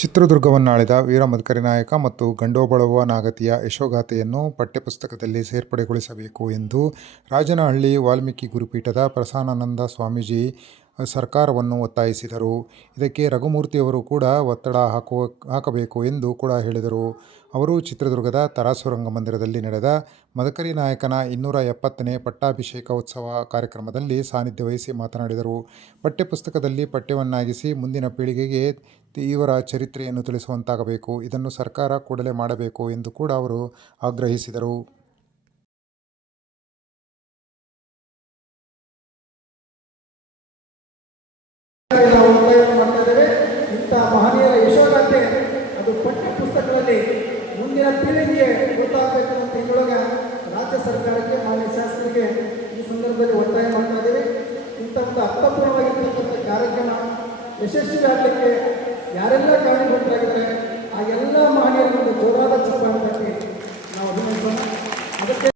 ಚಿತ್ರದುರ್ಗವನ್ನಾಳಿದ ವೀರ ಮದಕರಿ ನಾಯಕ ಮತ್ತು ಗಂಡೋಬಳವ ನಾಗತಿಯ ಯಶೋಗಾಥೆಯನ್ನು ಪಠ್ಯಪುಸ್ತಕದಲ್ಲಿ ಸೇರ್ಪಡೆಗೊಳಿಸಬೇಕು ಎಂದು ರಾಜನಹಳ್ಳಿ ವಾಲ್ಮೀಕಿ ಗುರುಪೀಠದ ಪ್ರಸನ್ನಾನಂದ ಸ್ವಾಮೀಜಿ ಸರ್ಕಾರವನ್ನು ಒತ್ತಾಯಿಸಿದರು. ಇದಕ್ಕೆ ರಘುಮೂರ್ತಿಯವರು ಕೂಡ ಒತ್ತಡ ಹಾಕಬೇಕು ಎಂದು ಕೂಡ ಹೇಳಿದರು. ಅವರು ಚಿತ್ರದುರ್ಗದ ತರಾಸು ರಂಗಮಂದಿರದಲ್ಲಿ ನಡೆದ ಮದಕರಿ ನಾಯಕನ 270ನೇ ಪಟ್ಟಾಭಿಷೇಕೋತ್ಸವ ಕಾರ್ಯಕ್ರಮದಲ್ಲಿ ಸಾನ್ನಿಧ್ಯ ವಹಿಸಿ ಮಾತನಾಡಿದರು. ಪಠ್ಯಪುಸ್ತಕದಲ್ಲಿ ಪಠ್ಯವನ್ನಾಗಿಸಿ ಮುಂದಿನ ಪೀಳಿಗೆಗೆ ಇವರ ಚರಿತ್ರೆಯನ್ನು ತಿಳಿಸುವಂತಾಗಬೇಕು. ಇದನ್ನು ಸರ್ಕಾರ ಕೂಡಲೇ ಮಾಡಬೇಕು ಎಂದು ಕೂಡ ಅವರು ಆಗ್ರಹಿಸಿದರು. ಇಂತಹ ಮಹನೀಯರ ಯಶೋಗಾಥೆ ಅದು ಪಠ್ಯ ಪುಸ್ತಕಗಳಲ್ಲಿ ಮುಂದಿನ ಪೀಳಿಗೆಗೆ ಗೊತ್ತಾಗಬೇಕು ಅಂತ ಇದರೊಳಗೆ ರಾಜ್ಯ ಸರ್ಕಾರಕ್ಕೆ ಮಾನ್ಯ ಶಾಸಕರಿಗೆ ಈ ಸಂದರ್ಭದಲ್ಲಿ ಒತ್ತಾಯ ಮಾಡ್ತಾ ಇದ್ದೇವೆ. ಇಂಥ ಒಂದು ಅರ್ಥಪೂರ್ಣವಾಗಿರ್ತಕ್ಕಂಥ ಕಾರ್ಯಕ್ರಮ ಯಶಸ್ವಿಯಾಗಲಿಕ್ಕೆ ಯಾರೆಲ್ಲ